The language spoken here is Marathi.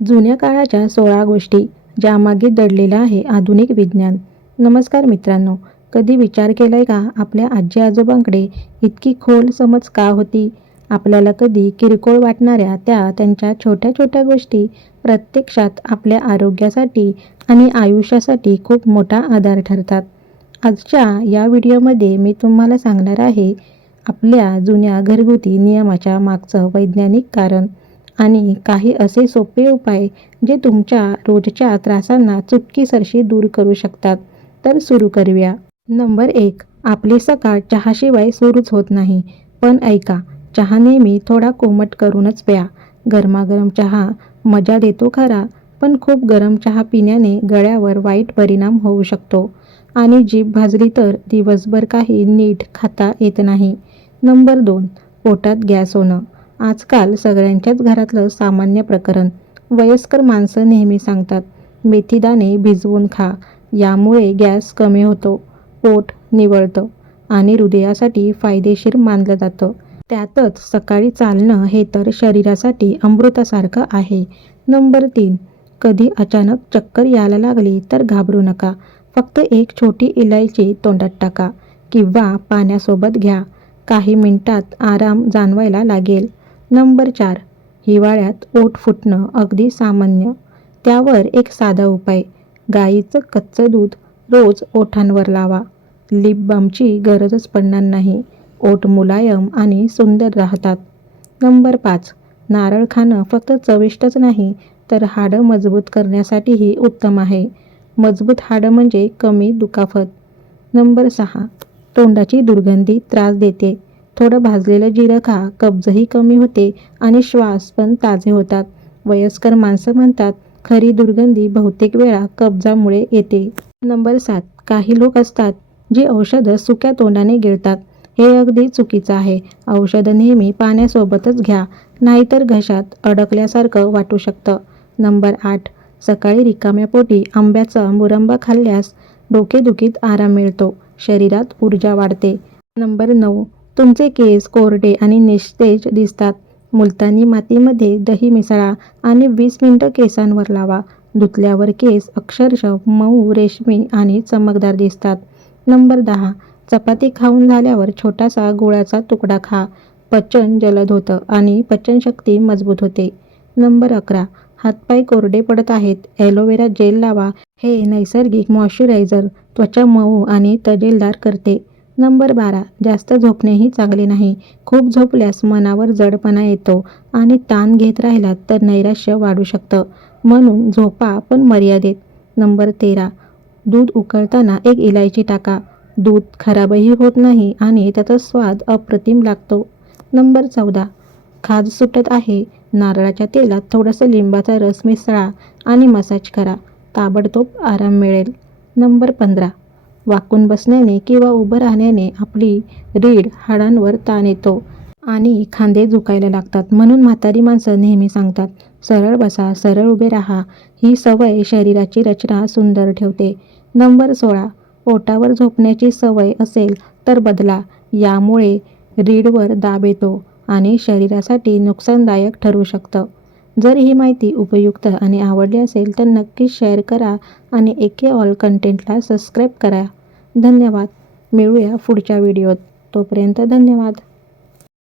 जुन्या काळाच्या सोळा गोष्टी ज्यामागे दडलेलं आहे आधुनिक विज्ञान. नमस्कार मित्रांनो कधी विचार केलाय का? आपल्या आजी आजोबांकडे इतकी खोल समज का होती? आपल्याला कधी किरकोळ वाटणाऱ्या त्या त्यांच्या छोट्या छोट्या गोष्टी प्रत्यक्षात आपल्या आरोग्यासाठी आणि आयुष्यासाठी खूप मोठा आधार ठरतात. आजच्या या व्हिडिओमध्ये मी तुम्हाला सांगणार आहे आपल्या जुन्या घरगुती नियमाच्या मागचं वैज्ञानिक कारण. आणि काही असे सोपे उपाय जे तुमच्या रोजच्या त्रासांना चुटकीसरशी दूर करू शकतात. तर सुरू करूया. नंबर एक. आपली सकाळ चहाशिवाय सुरूच होत नाही. पण ऐका चहा नेहमी थोडा कोमट करूनच प्या. गरमागरम चहा मजा देतो खरा पण खूप गरम चहा पिण्याने गळ्यावर वाईट परिणाम होऊ शकतो. आणि जीभ भाजली तर दिवसभर काही नीट खाता येत नाही. नंबर दोन. पोटात गॅस होणं आजकाल सगळ्यांच्याच घरातलं सामान्य प्रकरण. वयस्कर माणसं नेहमी सांगतात मेथीदाणे भिजवून खा यामुळे गॅस कमी होतो पोट निवळतं आणि हृदयासाठी फायदेशीर मानलं जातं. त्यातच सकाळी चालणं हे तर शरीरासाठी अमृतासारखं आहे. नंबर तीन कधी अचानक चक्कर यायला लागली तर घाबरू नका. फक्त एक छोटी इलायची तोंडात टाका किंवा पाण्यासोबत घ्या. काही मिनिटात आराम जाणवायला लागेल. नंबर चार. हिवाळ्यात ओठ फुटणं अगदी सामान्य. त्यावर एक साधा उपाय. गाईचं कच्चं दूध रोज ओठांवर लावा. लिप बामची गरजच पडणार नाही. ओठ मुलायम आणि सुंदर राहतात. नंबर पाच. नारळ खाणं फक्त चविष्टच नाही तर हाडं मजबूत करण्यासाठीही उत्तम आहे. मजबूत हाडं म्हणजे कमी दुखापत. नंबर सहा. तोंडाची दुर्गंधी त्रास देते. थोडं भाजलेलं जिरं खा कब्जही कमी होते आणि श्वास पण ताजे होतात. वयस्कर माणसं म्हणतात खरी दुर्गंधी बहुतेक वेळा कब्जामुळे येते. नंबर सात काही लोक असतात जी औषधं सुक्या तोंडाने गिळतात. हे अगदी चुकीचं आहे. औषधं नेहमी पाण्यासोबतच घ्या नाहीतर घशात अडकल्यासारखं वाटू शकतं. नंबर आठ सकाळी रिकाम्या पोटी आंब्याचा मुरंबा खाल्ल्यास डोकेदुखीत आराम मिळतो. शरीरात ऊर्जा वाढते. नंबर नऊ तुमचे केस कोरडे आणि निस्तेज दिसतात. मुलतानी मातीमध्ये दही मिसळा आणि वीस मिनटं केसांवर लावा. धुतल्यावर केस अक्षरशः मऊ रेशमी आणि चमकदार दिसतात. नंबर दहा. चपाती खाऊन झाल्यावर छोटासा गुळाचा तुकडा खा. पचन जलद होतं आणि पचनशक्ती मजबूत होते. नंबर अकरा. हातपाय कोरडे पडत आहेत. ॲलोवेरा जेल लावा. हे नैसर्गिक मॉइश्चरायझर त्वचा मऊ आणि तजेलदार करते. नंबर बारा. जास्त झोपणेही चांगले नाही. खूप झोपल्यास मनावर जडपणा येतो आणि ताण घेत राहिलात तर नैराश्य वाढू शकतं. म्हणून झोपा पण मर्यादेत. नंबर तेरा. दूध उकळताना एक इलायची टाका. दूध खराबही होत नाही आणि त्याचा स्वाद अप्रतिम लागतो. नंबर चौदा. खाज सुटत आहे. नारळाच्या तेलात थोडंसं लिंबाचा रस मिसळा आणि मसाज करा. ताबडतोब आराम मिळेल. नंबर पंधरा. वाकून बसण्याने किंवा उभं राहण्याने आपली रीढ हाडांवर ताण येतो आणि खांदे झुकायला लागतात. म्हणून म्हातारी माणसं नेहमी सांगतात सरळ बसा सरळ उभे राहा. ही सवय शरीराची रचना सुंदर ठेवते. नंबर सोळा पोटावर झोपण्याची सवय असेल तर बदला. यामुळे रीडवर दाब येतो आणि शरीरासाठी नुकसानदायक ठरू शकतं. जर ही माहिती उपयुक्त आणि आवडली असेल तर नक्कीच शेअर करा आणि एके ऑल कंटेंटला सबस्क्राईब करा. धन्यवाद. मिळूया पुढच्या व्हिडिओत. तोपर्यंत धन्यवाद.